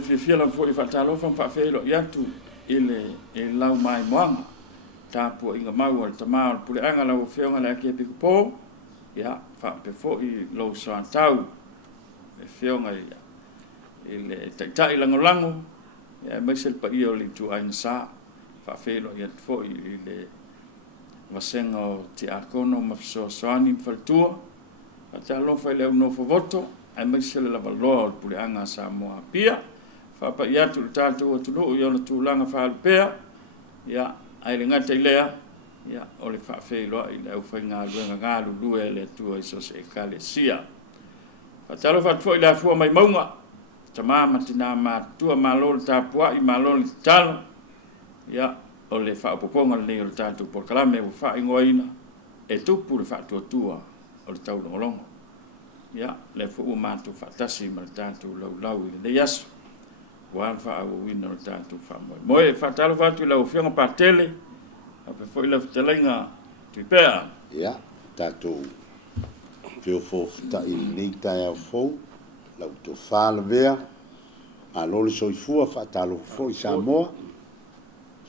fia la fo I fatalo fa felo yatu ile lau mai moanga tapu inga mau al tamau pule anga lau feonga la ke pipo ya fa pe fo I lo so tau feonga ya ile tai langolango ya mesel pa io li tu ansa fa felo ya fo ile vasenga ti akono mafso soani faltua fatalo fa le no fo voto ai mesel la valor pule anga sa mo pia fa pa ya tu tatu tu lo yo tu langa fa pea ya ai le ngata ilea ya ole fa felo ile u fa nga lu le tu so se kale sia fatalo fa fo ile fu mai maunga tama matina ma tua malol tapua I malol talo ya ole fa poponga le o tatu por kalame u fa ingoina e tu pur fa tua o tau longo ya le fu ma tu fa tasi ma tatu lau le yas wan fa o win o tatu fa mo fa talo fa tu lau fianga patele a pe foi la telenga tu pea ya tatu fio fo ta I nei ta ya fo lau to fala vea a lole soifua fa talo fo I Samoa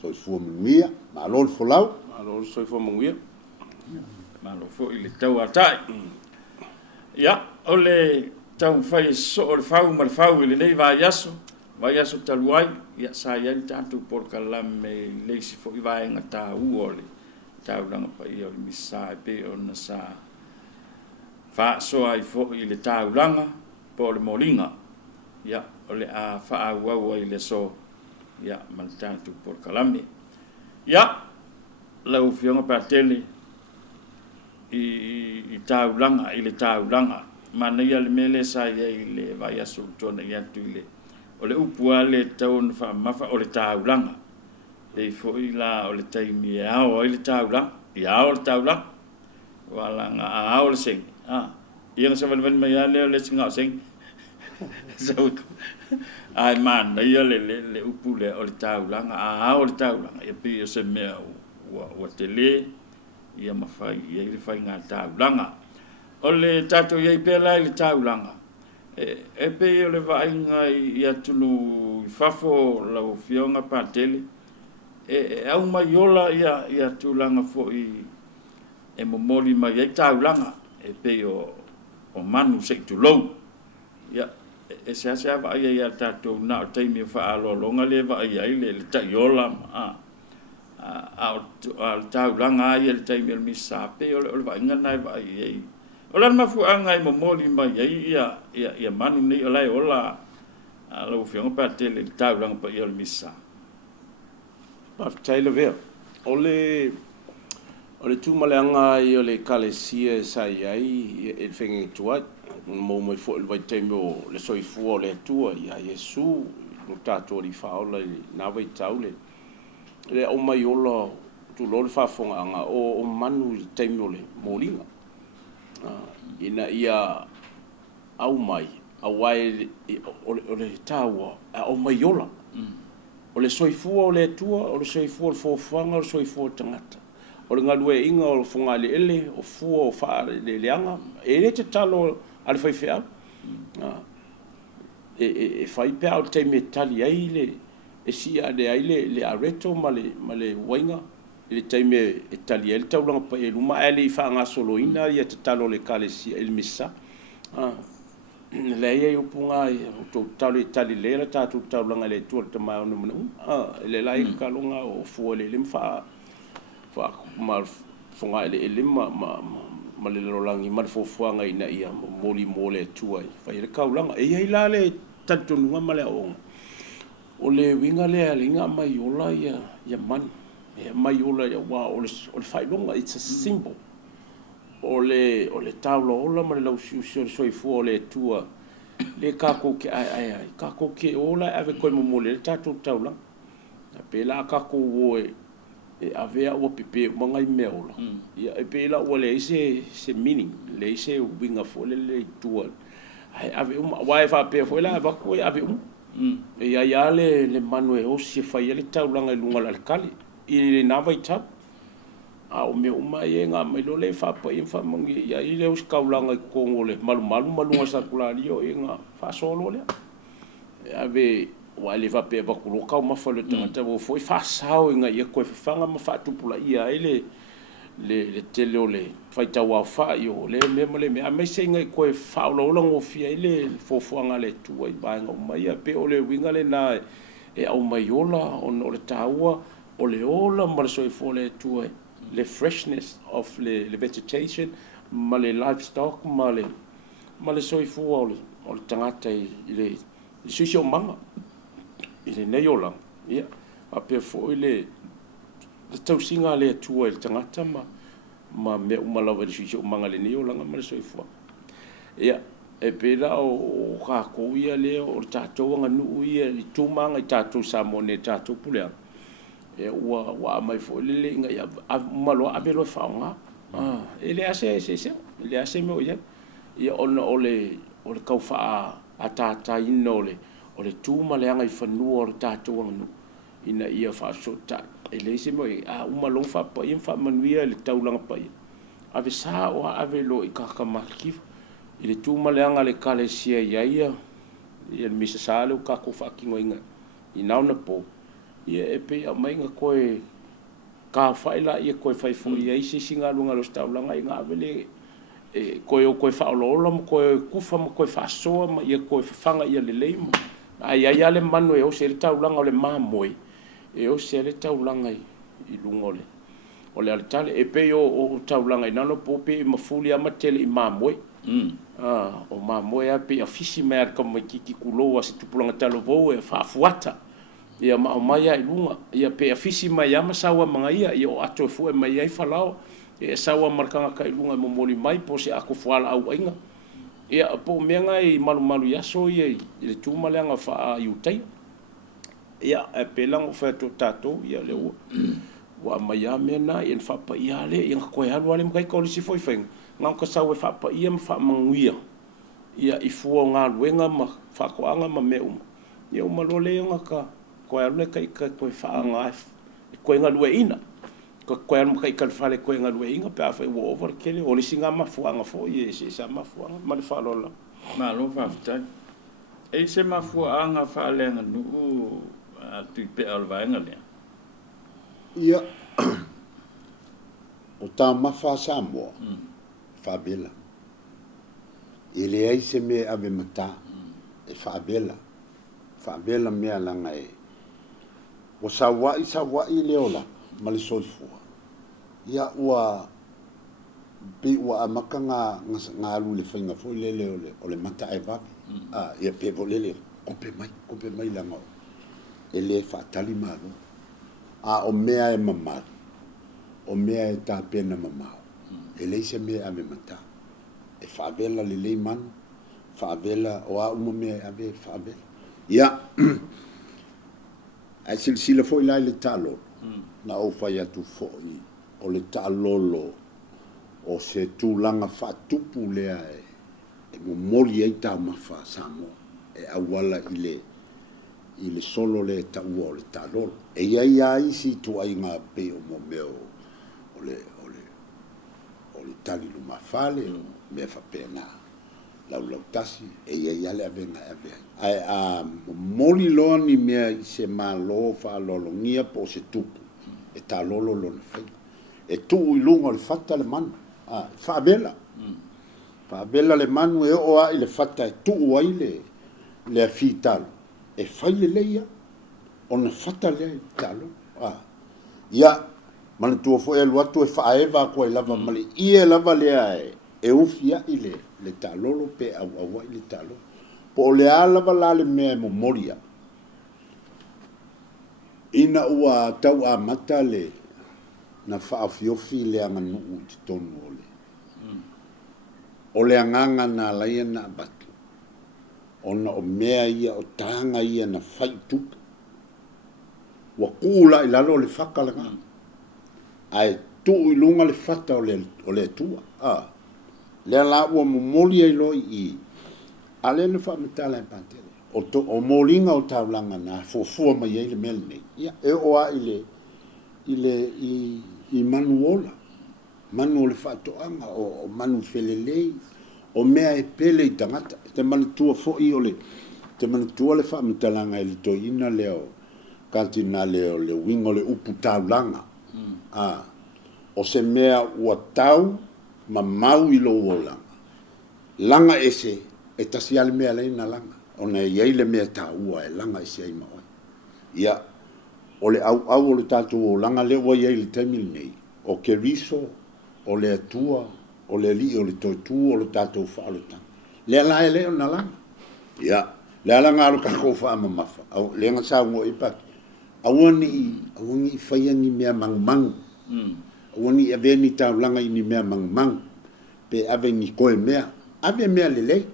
soifua mia ma lole fo lau ma lole soifua mia ma lo fo I le tau atai ya ole tau fai so o fau mal fau I le vai yaso taluai ya sa ya tanto por kalame le si fo I vai ngata uole tau langa pa I o misa pe ona sa fa so ai fo I le tau langa por molinga ya ole a fa wa I le so ya mal tanto por kalame ya la ufionga pa tele I tau langa I le tau langa mana ia le mele sa ia I le vai aso tona ia tu le ole upua le tau fa mafa ole tau langa e fo I la ole taimi a o le tau langa ia o le tau langa wala nga a o le sing ia sa van mai le singa sing so ai man ia le upu le ole tau langa a o le tau langa ia pi se me wa tele ia mafai ia le fai nga tau langa ole tato ia pela le tau langa e pe ole vai nga ia tunu fafo la fionga patele au mai ola ia tu langa fo I momoli mai ia tau langa e pe o manu se tu lo ya e se va ia tato na taimi fa alo longa le va ia le taiola al tau langa ia le taimi mi sape ole va ngana va ia ola mafu anga I momoli mai ia manu nei ola ola lo fionga patele tau langa pa ia misa pa taile vea ole tu maleanga I ole kalesia sai ai il fengi tua mo mo fo le vai temo le soifua le tua ia Yesu no tato ri faola na vai taule le o mai ola tu lo fa fonga anga o manu temo le molinga ina ia au mai awai ole tawa o mai ola ole soifua ole tua ole soifua fo fanga ole soifua tangata ole ngalue inga o fonga le ele o fu o fa le leanga e te talo ale fai fea e fai pe au te metali ai le e si ade ai le areto male wainga le taime italiel taulanga pa e luma ali fa nga solo ina ia te talo le kalesi el missa le ia o punga to talo itali le ta tu taulanga le tu te ma no le lai kalunga o fu le limfa fa mal fonga le ma le lolangi ma fo fuanga ina ia moli mole tuai fa ile kaulanga e ia la le tanto nunga male o le winga le alinga mai ola ia man mai ola ia wa o le fai longa it's a symbol ole taulo ola ma le lau so fu ole tua le kako ke ai kako ke ola ave ko mo le tatu taula pe la kako wo e avea o pipe manga I meola ia e pe la ole se meaning le se winga fo le tua ai ave wa fa pe fo la va ko ave e ia le manue o se fai le taulanga lunga la kali I na vai tap au me uma e nga me lo le fa pa infa mangi ia I le us kaulanga ko ngole malu sa kulario e nga fa solo le ave wa le va pe ba kulo ka ma fa le tangata wo foi fa sao nga ia ko fanga ma fa tupula ia ele le tele ole fai ta wa fa yo le me a me se nga ko fa lo lo ngo fia ele fo nga le tu ai ba nga mai pe ole winga le na e au mai ola on ole taua ole ola ma so fo le tu le freshness of le vegetation ma le livestock ma le so fo ole tangata ile sisio manga ile nei ola ia a pe fo ile tau singa le tu el tangata ma me umalawa le sisio manga le nei ola ma le so fo ia e pela o ka ko ia le o tatou nga nu ia i tu manga i tatou sa mone tatou pulea e wa mai fo le nga ia malo abelo fa nga ele ase ele ase me ia ona ole kau fa atata inole o le tuma le anga i whanua o le tātou anu ina ia whaasota e le se mo a umalong whapa i whamanuia le taulanga pai ave sa o ave lo i kakamakifa i le tuma le anga le kale sia ia ia le misa sa le o kako whakingo inga i nauna po ia e pe a mainga koe ka whaila ia koe whaifo ia i singa lunga lo taulanga inga ave le koe whaolola mo koe kufa mo koe whaasoa ma ia koe whanga ia le leima ai le manu e o se le taulanga o le mamoi e o se le taulanga i lunga o le alitale e pe o taulanga i nano po pe i mafuli ama tele i mamoi o mamoi a pe a fisi mea kama kiki kuloa se tupulanga talo vou e whaafuata ia ma o mai i lunga ia pe a fisi mai ama sawa mga ia o ato e fu e mai ai whalao e sawa markanga ka i lunga momoli mai po se ako fuala au ainga ia po menga i malu yaso ia i le tuma le anga fa iutai ia e pelang o fa to tato ia le wa mai mena i fa pa ia le i ko ya le mai ko si foi feng ngam ka sa we fa pa ia fa manguia ia i fu nga luenga ma fa ko anga ma me ia malo le nga ka ko ya le kai ka ko fa nga ko nga lueina ko am kai kal fale ko nga luenga pa fa wo over kele o le singa ma fu anga fo ye se sa ma fu anga ma le fa lola ma lo fa fta e se ma fu anga fa le nga nu tu pe al va nga le ia o ta ma fa sa mo fa bela ele ai se me ave mata e fa bela me ala nga e o sa wa i le ola ma le soifua ia ua pe ua amaka nga alu le whainga fo lele o le mata e vavi ia pe vo lele kope mai langa e le whaatali maru o mea e mamaru o mea e tā pena mamau e le se mea ave mata e whaavela le lei manu whaavela o a umo mea e ave whaavela ia ai sila fo ilai le talo na o fai atu foi o le talolo o se tūlanga whatupu lea e momoli ai tā mawha samo e awala i le solo le taua o le talolo e ia isi tu ai ngā pe o mo meo o le tali luma fale me whapena lau tasi e ia le avenga ai a moli loa ni mea i se malo wha lolongia po se tupu e tā lolo lo na whai e tuu i lunga le fata le manu whaabela le manu e o a i le fata e tuu ai le afi talo e whai le leia o na fata le talo ia mana tua fo e luatu e whaeva koe lava mali ia lava lea e ufia i le talolo pe awa i le talo po o le a lava la le mea mo moria ina ua tau a mata le na whaafiofi le anga nuu te tonu o le anganga na laia na batu ona o mea ia o tanga ia na whai tupu wa kula i lalo le whakalanga ai tu i lunga le fata o le tua le la ua momoli ai loi i ale na whamitala e pantele o molinga o taulanga na fofua mai ai le mele nei ia e oa i manuola manu o le whatoanga o manu whelelei o mea e pele i tangata te manu tua fo'i o le te manatua le faamatalaga e le toeina lea o katina lea o le uiga o le upu taulaga o se mea ua tau ma mau I lou olaga laga ese e tasi ale mea leina laga ona iai le mea tāua e laga ese ai ma oe ia o le au o le tatou olaga lea ua iai le taimi lenei o keriso o le atua o le alii o le toetū o le tatou faalotanga lea la e lē ona laga ia le alaga alo kako faamamafa lega saugo I paki aua ni faia ni mea magumagu aua ni avea ni taulaga I ni mea magumagu pe ave ni koe mea ave mea lelei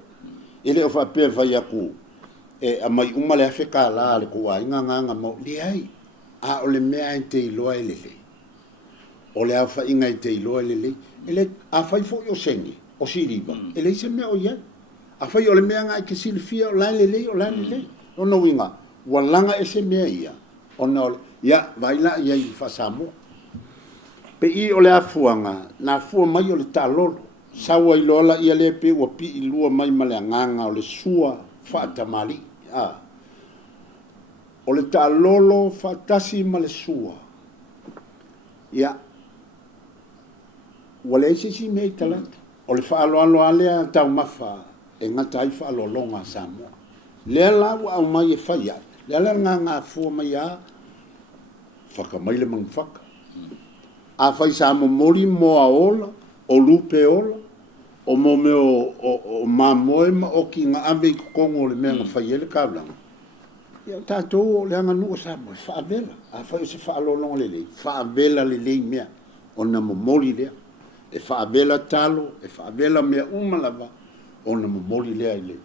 e le o faapea fai aku e amai uma le afe kālā le kuaiga gaga mo leai a o le mea e te iloa e lelei o le awhaiga I te iloa e lelei e le a fai fo'i o senge o siriva e le se mea o iai a fai o le mea ngai ke silifia o lai lelei ona uiga ua laga e se mea ia ona o ia vaila ia I fa'asamoa pe I o le afuaga na afua mai o le talolo saua iloa la ia lea pe ua pi'i lua mai ma le agaga o le sua fa'atamali o le talolo fa'atasi ma le sua ia ua le aisesi mea I talata o le fa'aloaloa lea taumafa e gata ai fa'alologa Samoa lea la ua au mai e fai ai lea la gaga afua mai a whakamai le magufaka a fai sa momoli mo aola o lupe ola o mo me o mamoe ma o ki nga ave I kokongo le mea ngawhai ele kaulanga ia tātou le anga nua sa mo whaavela a fai o se whaalolonga lelei whaavela lelei mea o na momoli lea e whaavela talo e whaavela mea umalava o na momoli lea ile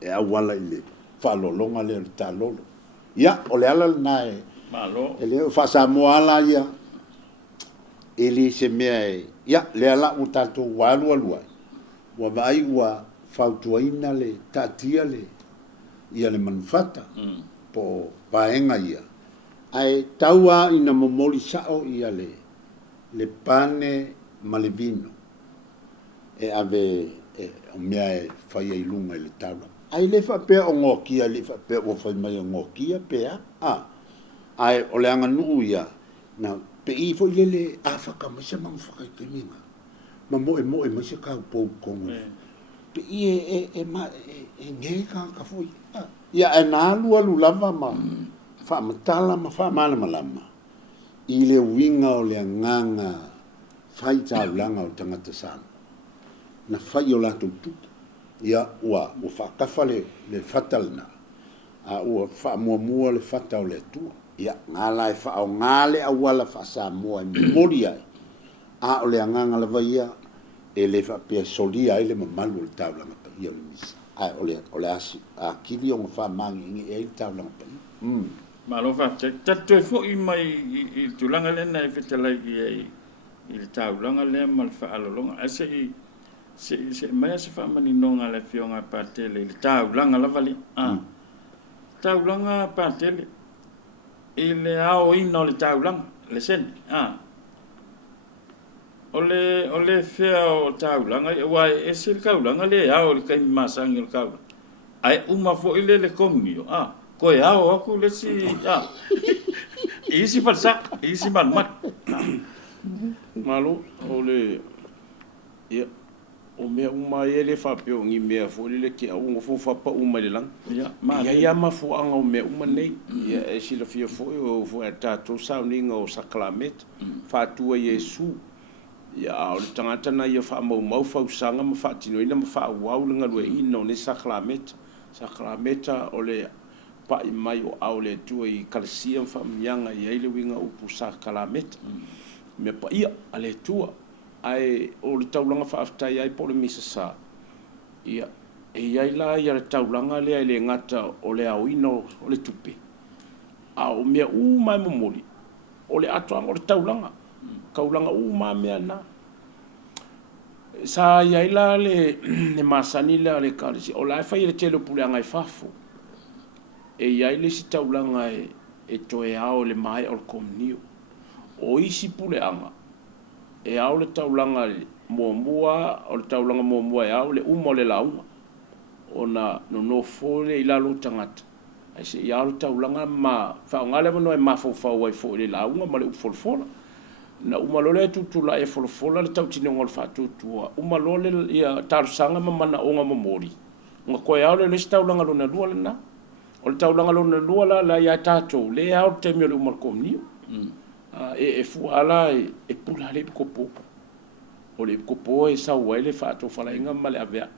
e awala ile whaalolonga lea le talolo ia o le ala na e e le whaasamoa ala ia ele se mea e ia le ala o tātou walu aluai ua vai ua fautuaina le tatia le ia le manufata po vaenga ia ai taua ina momoli sao ia le pane ma le vino e ave o mea e fai ai lunga i le taula ai le whapea o ngokia le whapea o fai mai o ngokia pea ai o le anga nuu ia na pe I fo ile a whaka mai se mang whakai te minga ma moe mai se kau pou kongo pe I e nge ka foi ia e nā alu lava ma whaamatala ma whaamalama lama I le winga o le nganga whai taulanga o tangata sana na whai o lato tuta ia ua whakafa le fatalna a ua whaamuamua le fata o le atua ia ngala e whaao ngale a wala whaasamoa I mori ai a o le nganga lava ia e le whapea solia ai le mamalu o le taulanga pa ia o le misa o le asi a kiri o ngā whaamangi ingi e le taulanga pa ia malo fa tatu e fo I mai I tulanga le na e fetalai I le taulanga le mal fa'alolonga a se mai se fa mani nonga le fionga patele le taulanga lava le taulanga patele ile ao ino le taulanga le sen ole fea o taulanga wa e se kaulanga le ao le kai masangi le kaulanga ai uma fo ile le komio ko e ao aku le si isi falsa isi malmat malo ole ia o mea uma ele fa pe o ngi mea fo le ki au ngofo fa pa uma le lang ia ma fo anga o mea uma nei ia e sila fia fo o fo ta to sounding o saklamet fa tua Yesu ia o le tangata na ia fa mau fa usanga ma fa tino ina ma fa wau nga lo ino ne saklameta o le pa I mai o au le tua I kalsiam fa mianga ia ile winga upu saklameta me pa ia ale tua ai o le taulanga whaaftai ai po le misasa ia e iai la ia le taulanga lea le ngata o le au ino o le tupe o mea mai momoli o le atoanga o le taulanga kaulanga ma mea na sa iai la le masani le kalisi o la fai le tele puleanga I fafo e iai le si taulanga e toe ao le mai o le komunio o isi puleanga e au le taulanga muamua o le taulanga muamua e au le uma o le launga ona no fole ila lo tangata ai se ia lo taulanga ma fa ngale mo e ma fa wai fo le la uma ma le folfola na uma lole tutula e folfola le tau tino ngol fa tutua uma lole ia tarsanga ma mana onga momori nga ko ia le taulanga lo na lua na o le taulanga lo na lua la ia tato le au te mi le uma komni e fu ala e pula le kopo o le kopo e sa wele fa to fala inga ma le avea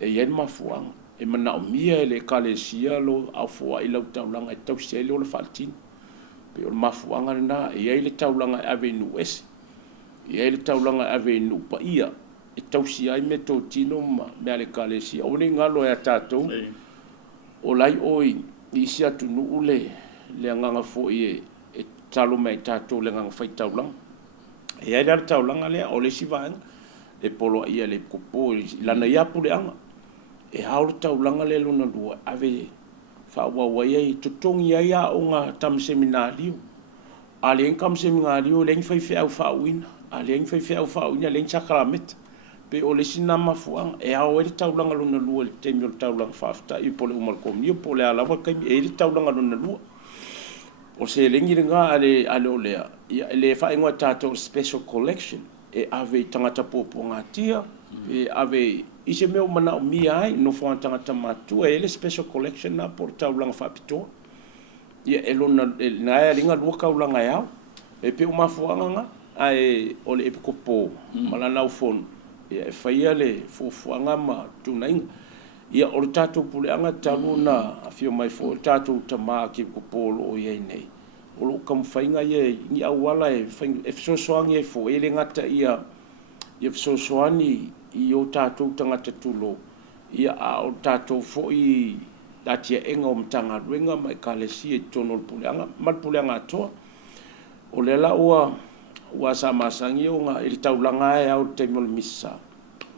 e yen ma fuanga e mana o mia le kalesia lo au fua i lau taulanga e tau sele o le faltin pe o mafuanga na e ai le taulanga ave nu es e ai le taulanga ave nu pa ia e tau si ai me to tino ma me le kalesia o ni ngalo e tato o lai oi i sia tu nu ule le nganga fo e talo mai tato le nganga fai taulanga e ai le taulanga le o le sivang e polo ia le kopo lana ia pule anga e haure taulanga le luna lua ave fa wa ai tutongi ai a onga tam seminari a le kam seminari o le fai fa fa win a le fai fa fa win le sakramet pe o le sinama fuang e a o le taulanga luna lua le te mil taulanga fa sta i pole umal kom ni pole ala wa kai e le taulanga luna lua o se le ngi nga ale ole le fa ingo tato special collection e ave tangata popo ngatia e ave i se meu mana o mi ai no fo tangata matu e le special collection na por taulanga fa pito ia elona na ia linga lua kaulanga ia e pe uma fuanga ai ole e kopo malana u fon ia fa ia le fo fuanga ma tunainga ia o tato pule anga taluna afio mai fo tato tama ki kopo o ia nei o lo kam fainga ia ni awala e so soangi e fo ele ngata ia so soani i o tātou tangata tulo ia a o tātou fo i datia enga o mtanga ruenga mai kalesi e tono puleanga malpuleanga atoa o lela ua sa masangi o nga ili taulanga e au te mol misa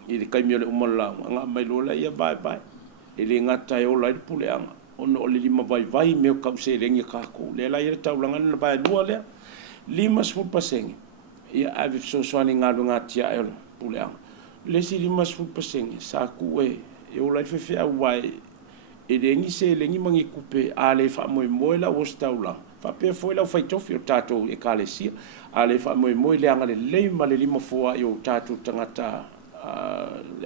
ili kaimiole umala nga mai lola ia bye ili ngata e o lai puleanga ono o li lima vai meo kause lengi kako lela ia taulanga na bai dua lea 5% ia ave so soani ngalo ngatia e puleanga lesi 5% sa ku e o lai fe wai e lengi se lengi mangi kupe ale fa mo la o staula fa pe foi la fai tofi o tato e kalesia ale fa mo le anga le ma le lima foa o tato tangata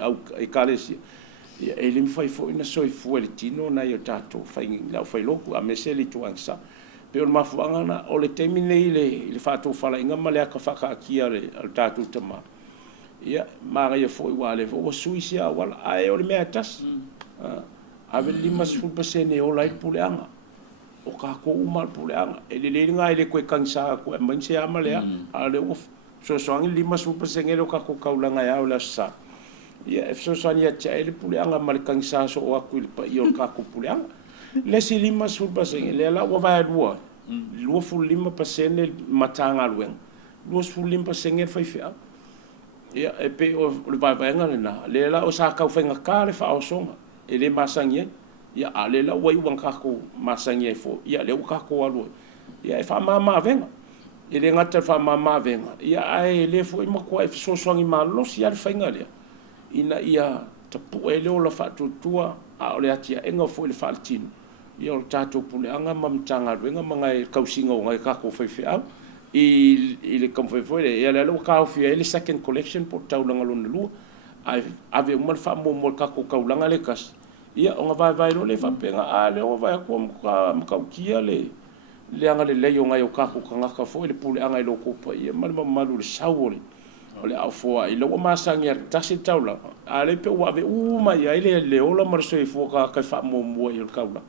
au e kalesia e lim fai foi na soi fu le tino na o tato fai la fai loku a meseli tuansa pe o mafuanga na o le termine le fa to fala inga male ka fa ka kia le tato tama ia maria foi wale o suisia wala ai o le metas ave 5% e o lai puleanga o ka ko umal puleanga e le ngai le ko kansa ko manse amalea ale o so soangi 5% e lo ka ko kaulanga ya o la sa ia so soani ya ele puleanga mal kansa so o aku pa i o ka ko puleanga le si 5% le la o vai lua lua fu 5% matanga luen lua fu 5% e fai fia ia e pe o le vai ngana na le la o sa ka fenga ka le fa o songa ele masangie ia ale la wai wan kako masangie fo ia le kako alu ia fa mama venga ele ngata fa mama venga ia ai le fo ima ko e so songi malo si al fainga le ina ia tapu ele o la fa tutua a ole atia enga fo le faltin ia o tato pule anga mamtanga venga manga e kausinga o ngai kako foi fia i le kam foi ia le lo ka fia ele second collection por taulanga lo lu ave uma fa mo kako kaulanga le kas ia o nga vai lo le fa penga a le o vai ko ka kia le anga le yo nga yo kako kanga ka fo le pule anga lo ko pa ia mal malu le saule o le afo i lo ma sangia tasi taula a le pe wa ve uma ia le o la marso i fo ka fa mo yo kaula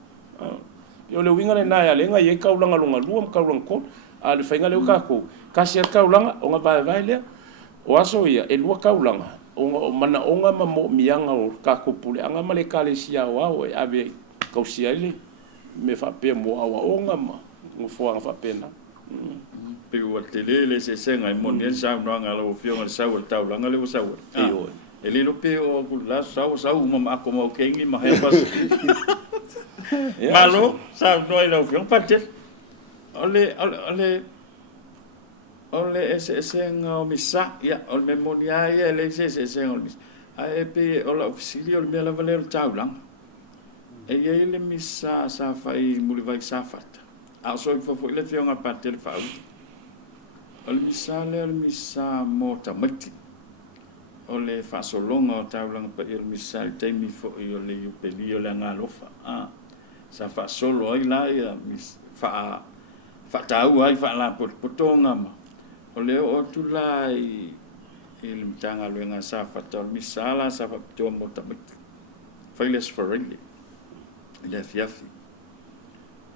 yo le winga na ya le nga ye kaulanga lo nga lu kaulanga ko a le fainga le kako ka se kaulanga o nga vai le o aso ia e lu kaulanga o mana onga ma mo mianga o ka kupule anga male kalesia wa e ave kausia ile me fa pe mo awa onga ma ngo fo anga fa pena pe o tele se senga mo ne sa no anga lo fio ngal sa o tau anga le sa o ele lo pe o la sa o ma ko mo kengi ma he pas malo sa no ele o fio pate ole ese o misa ya o memoria ya le ese o misa Ai pe o la ofisili o le mea lava leo taulanga. E iei le misa sa fai muli vai sa fata. A so i fafo ile fionga pate le fauti. O le misa mo tamati. O le fasolonga o taulanga pa i le misa i teimi fo i o le iupeli o le ngalofa. Sa fasolo ai la ia fa tau ai fa la potonga ma. O le o tula i le mtanga luenga sa fata o le misa la sa fa pitoa mo tamati. Failes farili. Le fiafi.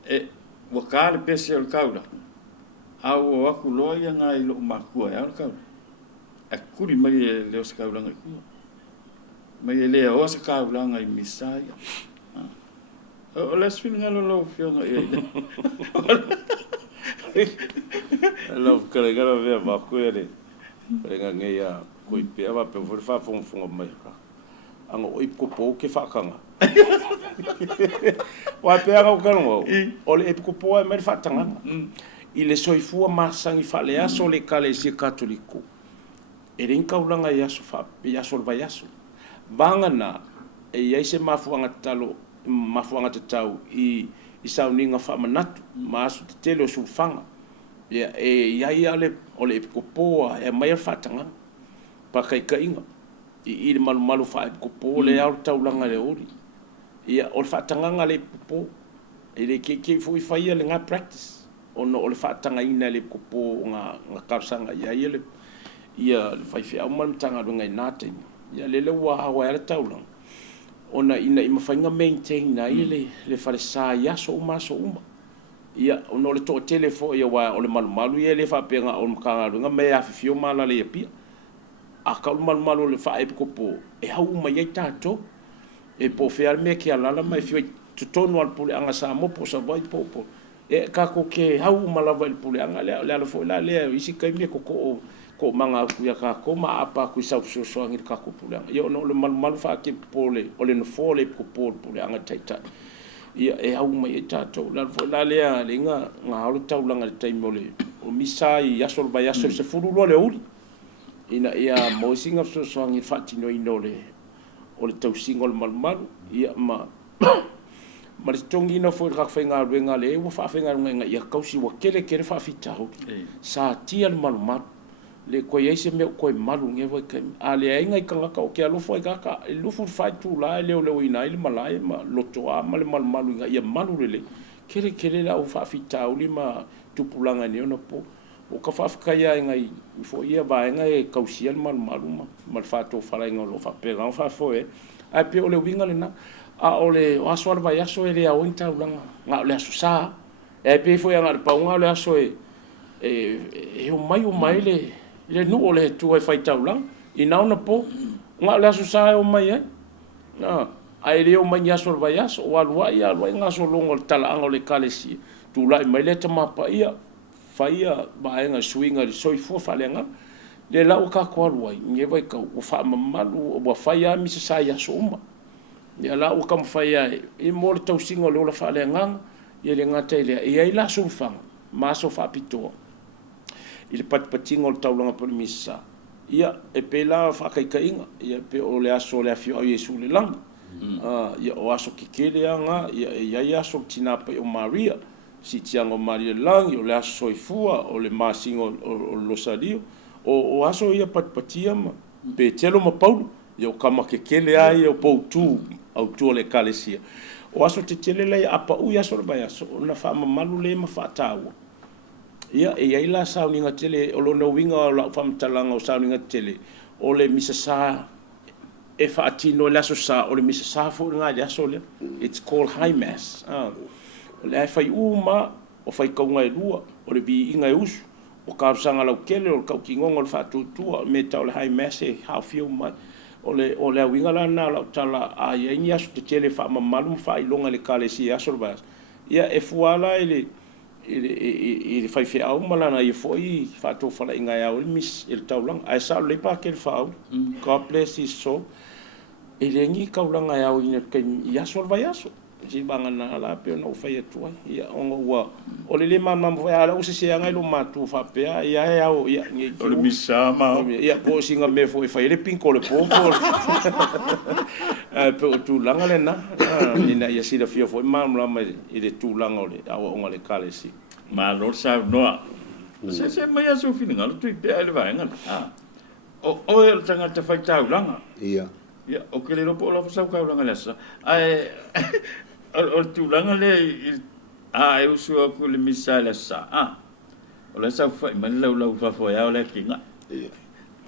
E wakale pese o le kaula. Au o aku loa ia ngā i lo makua e au le kaula. E kuri mai e leo sa kaula ngai kua. Mai e lea o sa kaula ngai misai. O le swing ngalo lo fionga e I love kare gara vea makua e renga ngai a koi pia wa pe fo fa fonga mai. Anga oi ko po ke whakanga. Wa pe anga o kano o le epico po e mai whatanga. I le soifua masangi whale aso le kale si katoliko. E rinka uranga i aso whape aso le vai aso. Vanga na e iai se mafuanga talo, mafuanga te tau i sauninga whamanatu, ma aso te tele o sulfanga. E iai ale o le epico po e mai whatanga. Pa kai ka inga. I le malu fa e ko le au taulanga le ori ia o fa tanga le po ele ke foi faia le nga practice o le fa tanga ina le ko nga karsanga ia ia fai fia o mal tanga nga nate ia le wa wa le taulanga ona ina ima fainga maintain na ile le fa sa ia so uma ia no le to telefo ia wa o le malu ia le fa penga o mkanga nga me afio mala le pia a kaulu malu le fa epico po e hau mai ai tato e po fe me ki ala mai fi tutonu al pule anga sa mo po sa vai po e ka ko ke hau malava el pule anga le fo la le isi kai me ko manga ku ya ka ko ma apa ku sa so ngir ka ko pule anga yo no le malu fa ke pole o le no fo le ko pule anga taita ia e hau mai ai tato la fo la le nga halu taulanga le taimole o misai yasol ba yasol se furu le uli ina ia mo singa so ngi fatino inole o le tau single mal ia ma ma tongi na fo ka fenga renga le wo fa fenga nga ia kausi wa kele fa fita ho sa tia mal le ko ye se me ko malu nge wa ka ale ai ngai ka ka o ke alo fo ka lu fu fa tu la le ina ile malai ma lo to a mal nga ia malu le kele la o fa fita o lima tupulanga ni ona po o ka whawhaka ia ngai fo ia ba ngai kausia mal fato fala ngo lo fa pega fa fo e ai pe ole winga le na a ole o aso vai aso ele a ointa ulanga nga le aso sa e pe fo ia ngal pa nga le aso o mai le no ole tu e fai taulanga ina ona po nga le aso sa o mai e na ai le o mai aso vai aso o alwa ia nga so longo tala anga le kalesi tu lai mai le tama pa ia faia baenga swinga di soifua falenga le la o ka kwalwai nge vai ka o fa mamalu o faia mi se sa ya soma ya la o kam faia e mor tau singa le la falenga ye le ngata ile e ai la sulfang ma so fa pito il patpatinga o taulanga por misa ia e pela fa kai kainga ia pe o le aso le afio yesu le lang ia o aso kikele anga ia aso tina pe o Maria si tiango Maria lang yo le aso soifua o le masingo o losadio o aso ia patpatia ma pe telo ma paulo yo kama kekele ai o poutu au tu le kalesia o aso te tele lai apa u ya so ba so na fa malu le ma fa tawo ia e ai la sauninga tele o lo no winga o la fa mtalanga o sauninga tele o le misasa e fa atino la so sa o le misasa fo nga ya so le it's called high mass le fai uma o fai kaunga e lua o le bi inga e usu o ka sanga lau kele o ka kingongo le fa tutua me tau le high mass e half ma o le winga la na la tala a ia ni asu te tele fa mamalu fa ilonga le kale si aso ba ia e fuala ele fai fe au malana i foi fa to fala inga ya o mis el taulang ai sa le pa ke fa God bless his soul ele ni kaulanga ya o ina ke ya so ba yaso si bangana ala pe no fa ye tu ia ongo wa o le mama mo ala o se anga lo matu fa pe ia o ia ni o le misama ia po singa me fo fa le pinko le po pe tu langa le na ina ia si le fio fo mam la mai ile tu langa le a o ngale kale si ma lo sa no se mai aso fininga lo tu pe ale vai nga o el tanga te fai tau langa ia o ke le lo po lo sa ka langa lesa ai o tu langa le e usu ko le misala sa o le sa fai man lo fa fo ya o le kinga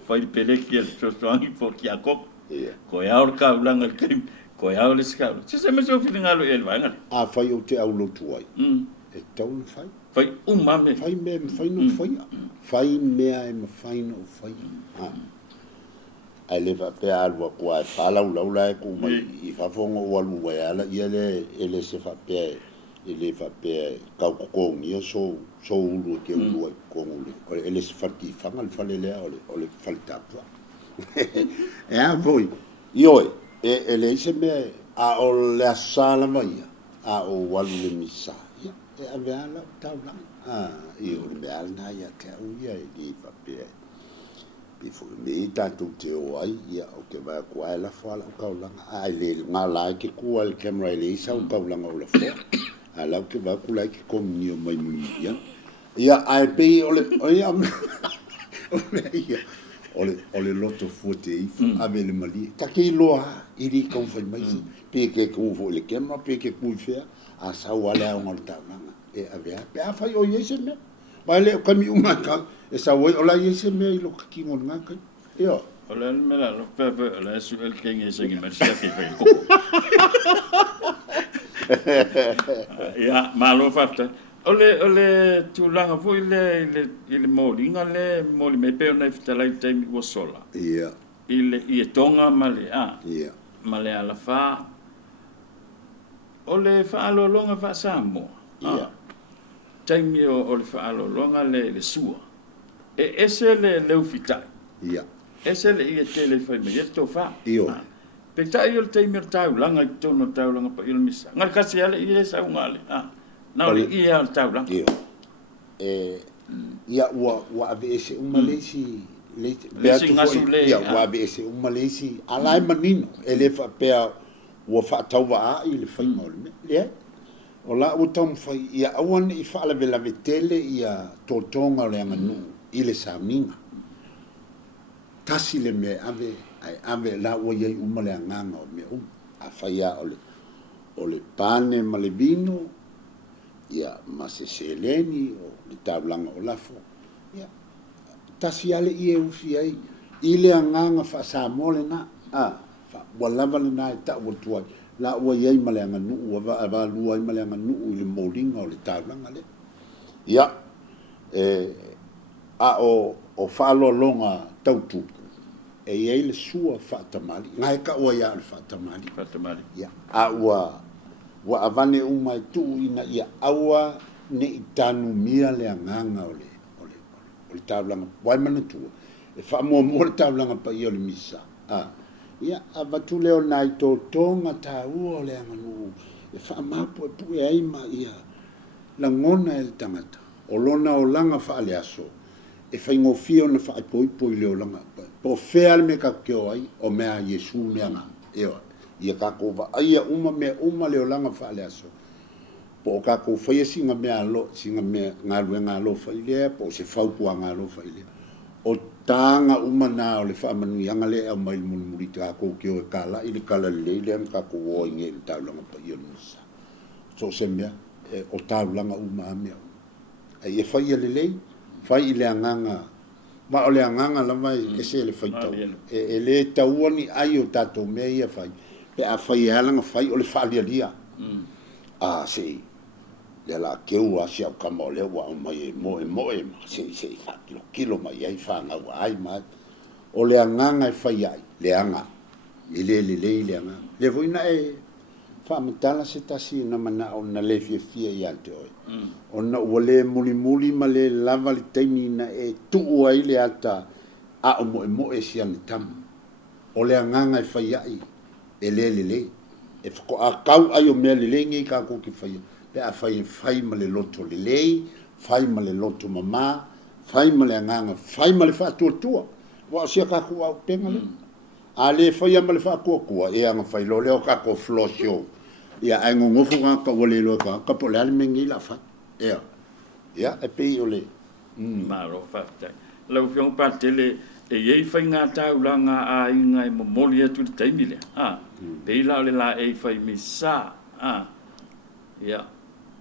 fai pele ki el so angi po ki a ko ya o ka langa le kim ko ya o le ska se me so fininga lo el vai nga fai o te au lo tu ai e tau fai fai mame fai me fai no fai me ai me fai no fai ai le va pe alwa ko ai pala ula ko mai I fa fongo o alu wa ala ele se fa pe ele fa pe ka ko ni so lu ke lu ko le ele se fa ki fa mal fa le ole falta pa e a voi io ele se me a o le sala mai a o walu le misa e a vela taula io le alna ya ke o ia I fa pe fu me tanto te o ai ia o ke va ko ala fa la ka la ai le ngala ke ku al camera le sa ka la ngala fa ala ke va ku la ke kom ni o mai mu ia ai pe ole ia ole loto fote I ave le mali ta ke loa I ri kon fa mai pe ke ku fo le camera pe ke ku fe a sa wala ngol ta na e ave pe a fa yo yese me ba le ka mi uma ka e sa woi ola yese me lo ki ngon nga ka yo ola me la lo pe la su el ken yese ngi mer sia ke fe ko ya malo fatta ole tu langa fu ile moli ngale moli me pe na fitala I time was sola ia ile tonga male ia male ala fa ole fa lo longa fa samo ia time o le fa lo longa le sua ese le ufita ia ese le tele fa me to fa io pe ta io te mir tau langa tono tau langa pa il misa ngal kasi ale ile sa ngale na le ia tau langa io ia wa ave ese malesi le ia wa ave ese malesi alai manino ele fa pe wa fa tau wa ile fa mo le o la o tom fa ia awan I fa la vela vetele ia totonga le nganu ile sa minga tasi le me ave la o ye umale nganga o me a fa ia ole pane male vino ia ma se seleni o le tablanga o lafo ia tasi ale ie ufi ai ile nganga fa sa mole na fa wala vale na ta o tuai la o ye male nganu o va lu ai male nganu le molding o le tablanga le ia o falo longa tautu e ye le sua fatamali ngai ka o ya le fatamali ia wa avane umai tu ina ia awa ne itanu mia le nganga ole tablanga wai manatu e fa mo le tablanga pa yo le misa ia avatu leo nai to tonga ta u ole nganu e fa ma po pu e ai ma ia la ngona el tangata o lona o langa fa ale aso e fa ngofio na fa po leo langa po fea me ka kio ai o mea Yesu mea nga ia ka ko va ai uma leo langa fa ale aso po ka ko fa singa mea lo singa mea nga lo fa ile po se fa ku nga lo fa ile o tanga uma na o le fa manu yanga le o mai mun muri ta ko kio kala ile kala le ka ko o nge ta langa pa yo nusa so se mea o ta langa uma mea ai e fa ile le fa ile nganga ma ole nganga la mai ese le faita e le tauani ai o tato me ia fai pe a fai halanga fai ole falia dia se le la ke u asia ka mo le wa mai mo se fa kilo mai ai fa na wa ai ma ole nganga e fai ai le anga le anga le voina e fa metala se tasi na mana o na le fia ia te oi ona wale muli ma le lava le taimi na e tu ai le ata a o mo e sian tam o le nganga e fai ai e le e fko a kau ai o mea lelengi ka ko ki fai pe a fai ma le loto lelei fai ma le loto mama fai ma le nganga fai ma le fa tua wa sia ka ku au penga le a le fai ma le fa ku e anga fai lo le o ka ko flosio ia ai ngofu ka wole lo ka po le mengi la fa ia e pe o le maro fa lau fiong pa tele e yei fai ngā taulanga a inga e momoli atu te taimile. Pei lau le la e fai mi sa. Ia.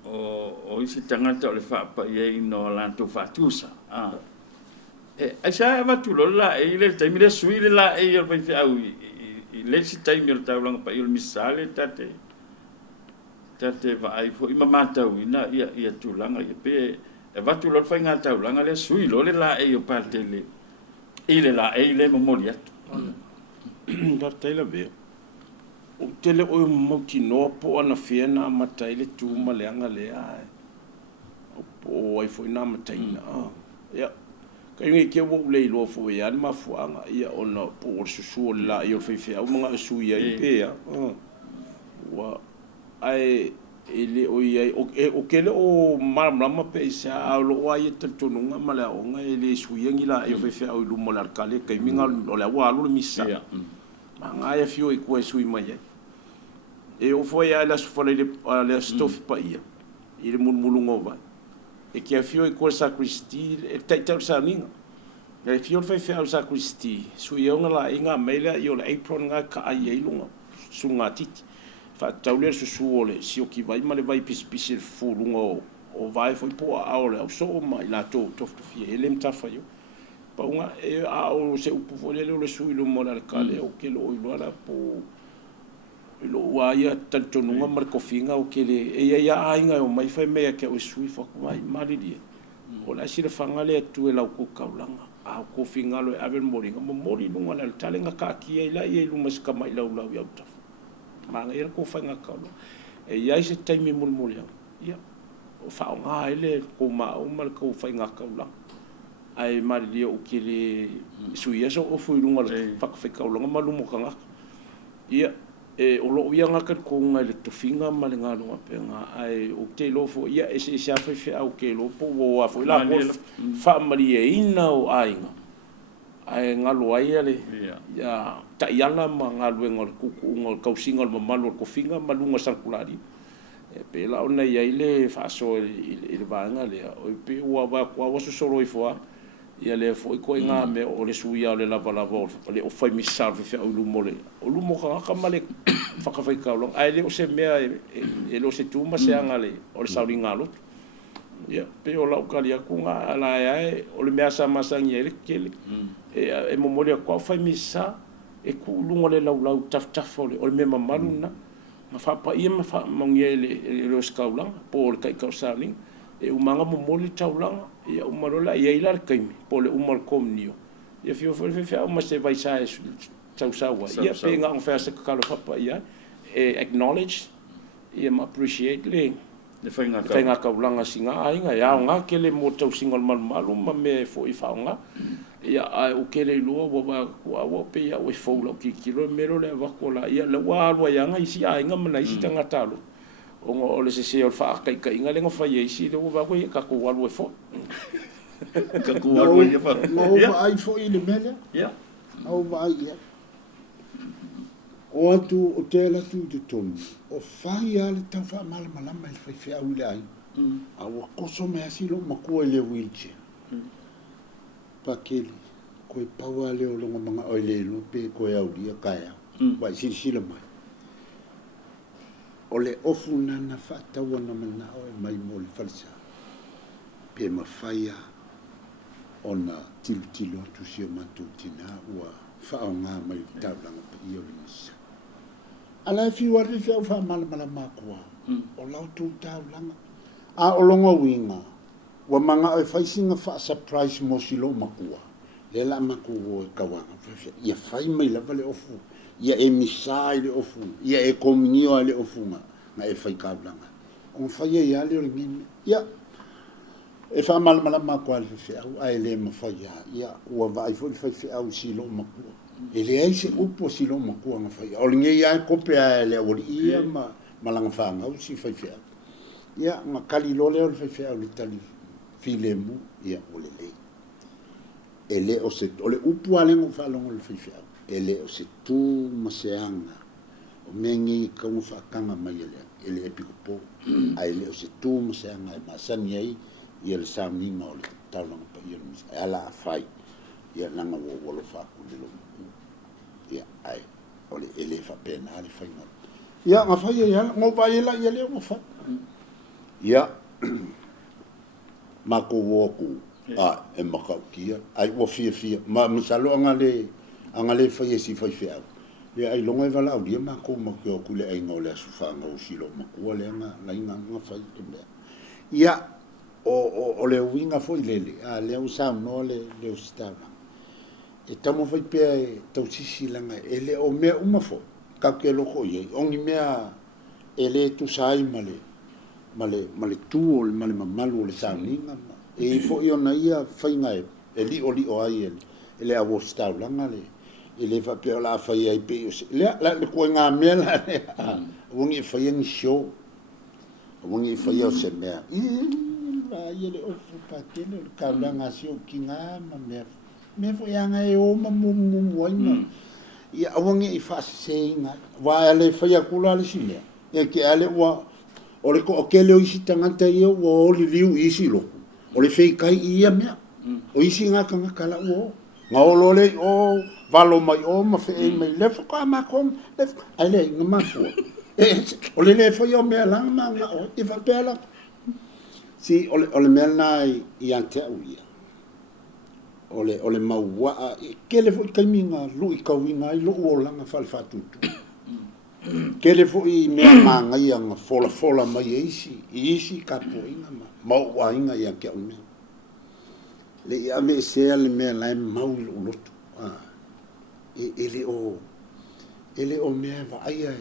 O isi tangata o le whaapa i no lanto whatusa. Ai sa e watu lo la e le taimile sui le la e il fai au i le si taimile taulanga pa i le misale tate. Tate va ai fo i mamatau ina ia tulanga i pe e watu lo fai ngā taulanga le sui lo le la e o pa tele. Ile la ele mo mori atu. Dar tela be. O tele o mo tino po ana fiena mata ile tu maleanga le ai. O ai foi na mata ina. Ya. Ka ngi ke wo le lo fo ya ma fuanga ia ona po su la yo fe fe o mga su ya pe ya. Wa ai ele o ia o kele o marama pe sa lo ai tununga mala o nga ele suyengi la e fe au lu molar kale kai minga o la wa lu misa ma nga ia fio e ko sui mai e o foi ala su fole le stof pa ia ile mulungo va e que fio e ko sacristi e taita sa ninga e fio fe au sacristi suyenga la inga mela i o la apron nga ka ai lunga sunga titi fa tauler su ole si o ki vai male vai pis fulungo o vai foi po a ole o so mai la to fi elem ta fa yo pa unha e a o se upu fole le su ilu mola kale o ke lo ilu ala po lo wa ya tanto nunga mar ko finga o ke le e ya ainga o mai fa me ke o sui fa mai mali di o la sire fangale tu e la ko kaulanga a ko finga lo aven moringa mo mori nunga la talenga ka ki la e lu mas ka mai la ya ta manga era ko fanga kaula e ia se taimi mulmulia ia o fa nga ele ko ma o mal ko fanga kaula ai mari o kile suia so o fu lunga fa fa kaula malu mo kanga ia e o lo ia nga ko nga le to finga mal nga lo penga ai o te lo fo ia e se sa fa au ke lo po wa fo la fa mari e ina o ainga ai ngalo ai ale ya ta yala ma ngalo ngol kuku ngol kausinga ma malo ko finga malunga circulari e pe la ona ia ile fa so il vanga le o pe wa wa so solo i fo ia le fo ko nga me o le suia le lava le o fai mi salve fa o lumo ka male fa ka fai ka lo ai le o se me e lo se tu ma se anga le o le sauri ngalo ia pe o la ukalia kunga ala ai o le mea sa masangi ele kele e momoria kwa fai misa e ku lunga le lau taf o le mema maluna ma fa pa ia ma fa mangiele le skaulang po le kai kausani e umanga momoli taulanga ia umarola ia ilar kaimi po le umar komnio ia fio fe uma se vai sa tausawa ia pe nga fa se kalo fa ia e acknowledge ia ma appreciate le whainga kaulanga singa ainga ia nga kele mo tau singa malu ma me fo i whaonga ia ai o kele lua wa kua pe ia o foula ki kilo mero le wakola ia le wa ia nga isi ainga mana isi tanga talo o ngo ole se o fa kai inga le ngo fa isi le wa ko ka ko wa fo ka ko wa ia fa no ai fo i le mele ia au vai ia o atu o te la tu de tom o fai ale tau fa mal malama il fai fa ule ai a o koso me asilo makua le wheelchair pa keli ko pawa le o longa manga o le no pe ko ya udia kaya vai sila mai o le ofu na fa tawa na mana o mai mo le falsa pe ma faia ona tilo tu sia matutina wa fa nga mai tablang pa iyo lisa ala fi wa fi fa mal makua o lau tu tablang a o longa winga wa manga o fai singa fa surprise mo silo makua le la maku ka wa ia fai mai la vale ofu ia e misai le ofu ia e komunio le ofu na e fai ka blanga on fai ia le ngin ia e fa mal makua le fe au ai le ma fai ia wa vai fo fai au silo makua ele ai se upo si lo makua nga fai o linge ia ko pe le o ia ma malanga fa nga si fai fia ia nga kali lo le o fai fia o tali filemu ia o le ele o se o le upu ale ngo fa longo le fai fia ele o se tu maseanga o mengi ka mo fa kanga mai ele epiko po ai le o se tu maseanga ma sani ai ia le sami ma o le taulanga pa ia mis ala fai ia langa wo lo fa ku le lo ia ai ole ele fa pena ali fa no ia nga fa ia ngo pa ia ia le ngo fa ia ma ko wo ku e ma ka kia ai wo fia ma misalo anga le fa ia si fa fia ia ai longa va la dia ma ko ma ko ku le ai ngole su fa ngo si lo ma ko le nga la nga fa ia o le winga foi lele le usa no le ustava e tamo fai pe tau sisi langa ele o mea uma fo ka ke loko ye ongi mea ele tu sai male tu o male mamalu le sauninga e fo io na ia fai ngai e li o ai ele a sta langa le ele fa pe la fai ai pe le ko nga mea la wongi fai ngi show wongi fai o se mea ia le o fa ke le ka langa sio kinga ma mea me fo yanga e o mamu waina ia awangi I fa seinga wa ale fa ya kula le sile e ke ale wa o le ko ke le isi tangata ia o le liu isi lo o le fei kai ia me o isi nga kala o nga o lo le o valo mai o ma fe mai le fo ka ma kom le ale nga ma fo o le fo yo me la ma o I fa pela si o le me na I ante o ia ole maua kele fo kaminga lui kawinga I lo olanga falfatutu kele fo I mea manga ia nga fola mai isi kapoinga mau wainga ia ke ona le ia me se le mea lai mau lotu ele o mea va ia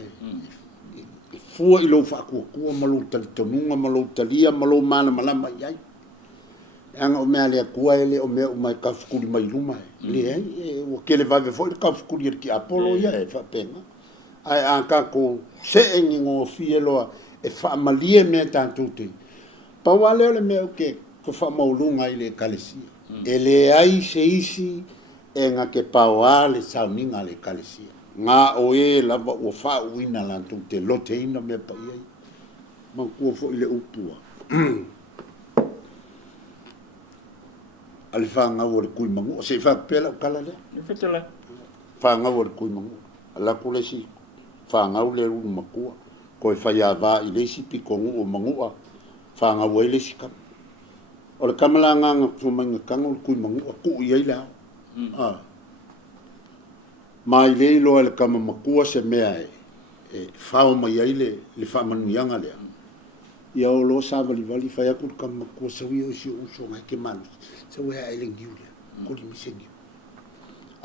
fua I lo fa ku malo taltonunga malo talia malo mana malama ia anga o mea lea kua ele o mea o mai kafukuri mai luma le o kele vave foi kafukuri ki apolo ia e fa pena ai anka ko se engi ngo fielo e fa malie me tantu te pa wale ole mea ke ko fa maulunga ile kalesia ele ai se isi e nga ke pa wale sauninga le kalesia nga o e lava o fa uina lantu te lote ina me pa ia ma ko fo ile upua ale fanga o kui mangu se fa pela kala le fetela fanga o kui mangu ala kule si fanga o le ru makua ko fa ya va ile si piko o mangu fanga o ile si kam o le kamala nga fu manga kango kui mangu ku ia ila mai le lo le kama makua se mea e fa o mai ile le fa manu yanga le ia o lo sa vali fa ya ku kama ko se wi o si so mai ke man se we ai ling yule ko li misengi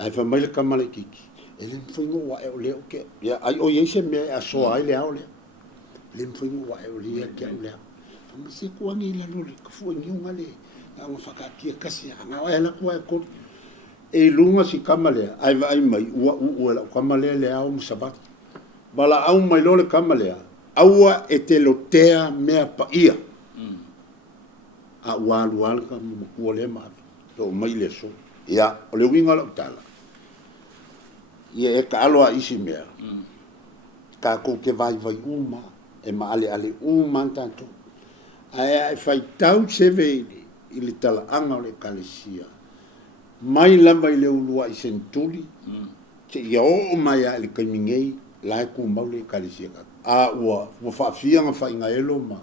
ai fa mai le kama le kiki ele mfungo wa e le ke ya ai o ye se me a so ai le ole le mfungo wa e le ke le fa mi se ko ni la no le fu ni un ale na mo fa ka ki kasi na wa la ko e lunga si kama le ai vai mai u la kama le au musabat bala au mai lo le kama le aua e te lotea mea pa ia a walu ka mo ko le ma to mai le so ia o le winga lo tala ia e ka alo a isi mea ka ko ke vai uma e ma ale uma tanto ai fai tau se vedi I tala anga o le kalesia mai lava I le ulua I sentuli te ia o mai a le kaimingei la ku mau le kalesia a ua fa fianga fa inga elo ma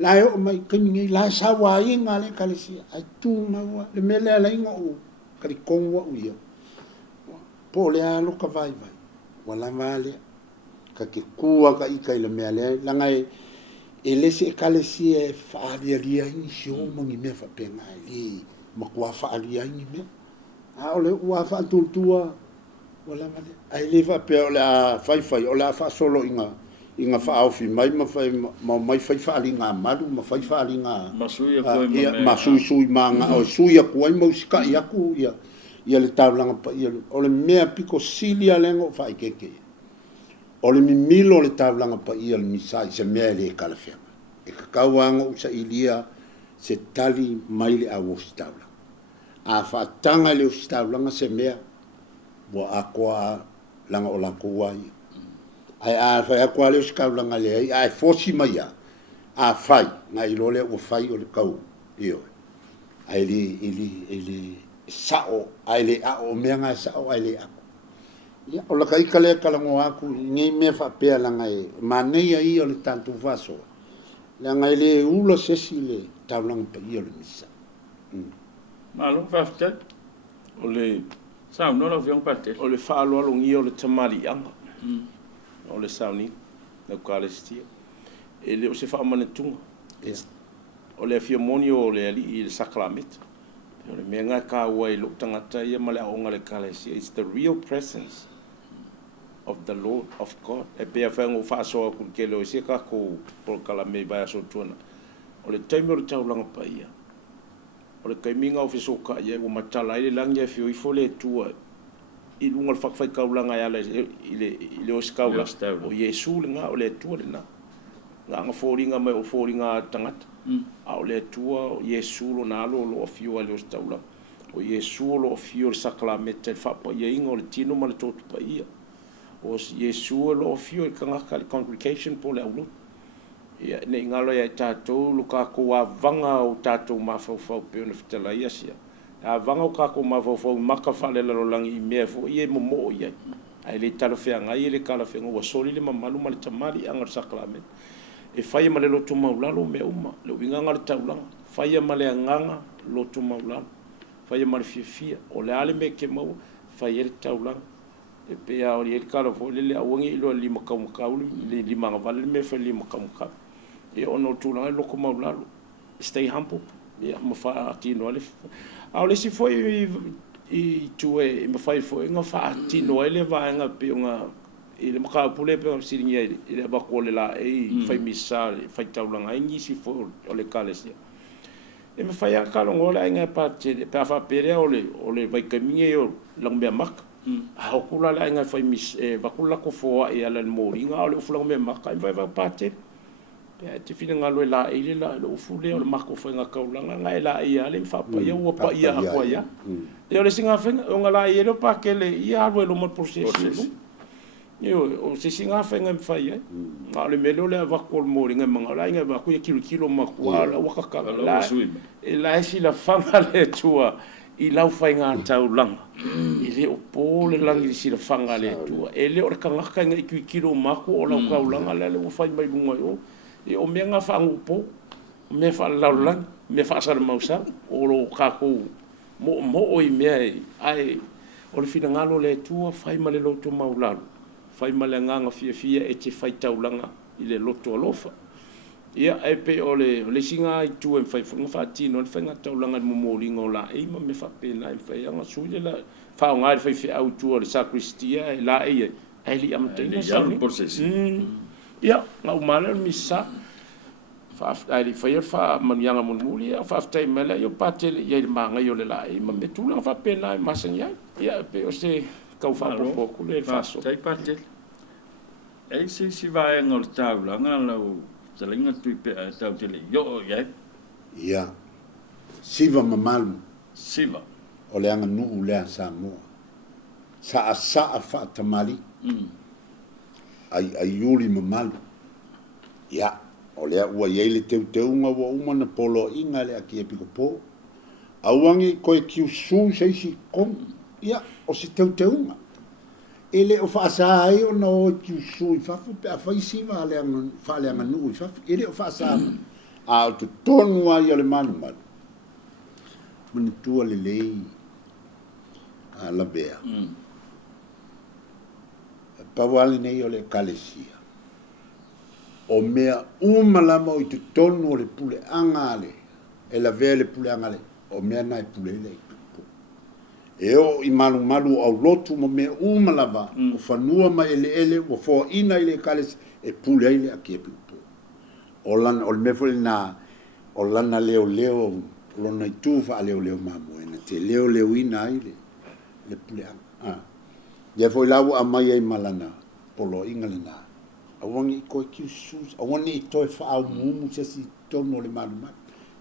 la o mai kamingi la sa wa inga le kalesia ai tu ma wa le mele la inga o kali kongwa u ia po le a lo ka vai wala male ka ke kua ka ika le mele la ngai ele se kalesia fa dia dia in sho mangi me fa pena li ma kwa fa dia in me a ole ua fa tua wala male ai le fa pe la fai o la fa solo inga fa au fi mai mai fai fa linga malu ma fai fa linga masuia ko masui manga o suia ko ai mo ska ia ku ia ia le taulanga pa ia o le mea piko sili a lengo fai keke o le mimilo le taulanga pa ia le misai se mea le kalafenga e kakauanga usa ilia se tali mai le awo si taulanga a whaatanga le o si taulanga se mea mo akoa langa o lako wai ai a fai akoa le o si taulanga le ai a fosi mai a fai ngai lole o fai o le kau io ai li sao ai le a o mea ngai sao ai le ako ia o la kai kale kalango aku ngai me fa pea la ngai manei ai o le tantu vaso la ngai le ula sesi le taulang pa ia le misa Malo fafte. O le Sa no lo fiong pate. o le whaaloalongi o le tamari anga. O le sauni na kalestia. E le o se whaamanetunga. O le fiamoni o le ali i le sakramit. O le mea ngai ka ua i luk tangata ia ma le aonga le kalesia. It's the real presence of the Lord of God. E pea whaengo whaasoa kun ke leo isia ka ko por kalame vai aso tuana. O le taimi o le taulanga pa ia. O le kaiminga o fisoka ia o matala ile langi e fio i fole tua i lunga le whakawhai kaulanga ia le o skaula o Yesu le ngā o le tua le na ngā ngā fōringa mai o fōringa tangata a o le tua o Yesu lo nalo lo o fio a le o staula o Yesu lo o fio le saklamete le whapa ia inga o le tino ma le totu pa ia o Yesu lo o fio le kangaka le congregation po le aulu ia ne ngalo ia tātou luka ko wa vanga o tātou mafau pe ona fitala ia sia a vanga o ka ko mafau maka fale la langi i me fo ia mo ia ai le talo fe anga ia le kala fe ngo soli le mamalu mal tamari anga saklamen e fai male lo tuma ulalo me uma le winga ngal taulang fai male nganga lo tuma ulalo fai male fia o le ale me ke mau fai el taulang e pe a o le kala fo le awangi ilo lima kamu le lima ngavale me fe lima kamu e ono tula lo ko maulalo stay humble e ma fa tino ale a le si foi i tue ma fa foi nga fa tino ele va nga pe nga ele ma ka pule pe si ngia ele ba ko le la e fa misa fa taula nga ngi si foi o le kalesia e ma fa ya ka lo ngola nga pa te pa fa pere o le vai caminho o lang me mak a kula la nga fa mis e va kula ko fo e ala mo ringa o le fulang me mak vai va pa te te fina ngalo la ile la lo fule o mako foi nga kaulanga nga la ia le fa pa ia o pa ia ko ia e o le singa fenga o nga la ia lo pa ke le ia lo mo processo eu o se singa fenga me fa ia ma le melo le va ko mo ringa manga la nga va ku kilo ma ku ala wa ka la e la si la fanga le tua i lau fai ngā taulanga i le o po le langi si la fanga le tua e le o le kangaka nga i kilo mako o lau kaulanga le o fai mai lunga o e o mea ngā whaangupo, mea whaalaulang, mea whaasara mausa, o lo kako mo o i mea ai, o le whina ngalo le tua, whai male loto maulalu, whai male nganga fia e te whai taulanga i le loto alofa. Ia, e pe o le singa i tua e whai whunga whaatino, le whai ngā taulanga mo moringa o la eima, me whapena e whai anga sui le la, whao ngāi whai whi au tua le sakristia e la e li amataina sauni. Ia, ngau mala misa fa ai fa fa manianga munuli fa fa mala yo patele ye manga yo le lai ma metula fa pena masanya ia pe o se kau fa poco le fa so tai patele ai si vai ngol taula ngala o salinga tu pe tau tele yo ia siva mamalu siva o le anga nu le sa mo sa fa tamali ai yuli mamalu ia o lea ua iai le teuteuga ua uma na polo inga le aki e piko po auangi koe kiusu seisi kong ia o se teuteuga e le o faasa ai ona o kiusu i fafu pe a faisi faaleanga nuu i fafu e le o faasa a o tutonu ai o le manumalu manitua lelei a la bea pawali nei o le kalesia o mea umalama o i te tonu o le pule angale e la vea le pule angale o mea nai pule le e o i malu au lotu mo mea umalama o whanua ma ele o fo ina ile kalesia e pule ile a kia pipo o lana o le mefo na o lana leo lona i tufa a leo mamuena te leo ina ile le puleanga ia foi lau a mai ai malana polo inga le na awangi ko ki su awani to fa au mu se si to no le maluma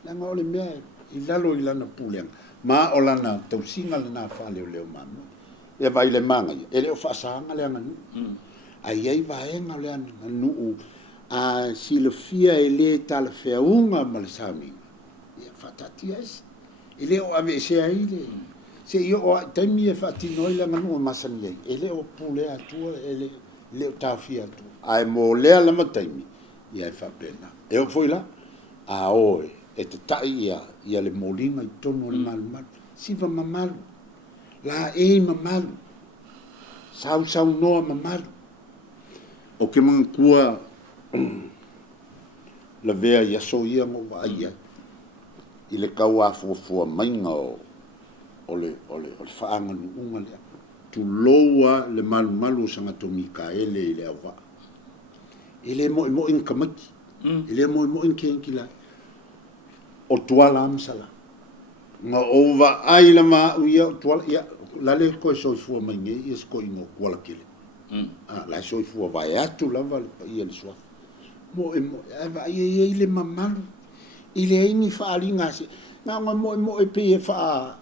na ngole me I lana puleanga ma olana tau singa le na fa le manu ia vai le manga ele o fa sanga le anga ai ai vai nga le anu a silofia ele tal feunga mal sami ia fatatia es ele o ave se ai le se io o temi e fatti noi la manu masani ele o pule atua ele le tafia tu ai mo le la matemi ia fa pena e o foi la a oe e te tai ia le molinga I tono le malu siva mamalu la e mamalu sau noa mamalu o ke mga kua la vea ia so ia mo wa ia I le kau a fuafua mainga o le whaanga nu unga lea tu loa le malu sanga to Mikaele I le awa ele mo in kamaki ele mo in kenkila o tuala amsala nga ova ai la ma uia tuala ia la le ko so fu mai nge is ko ino wala kile la so fu vai atu la val ia le so mo ava ia ile mamalu ile ini fa alinga se nga mo e pe fa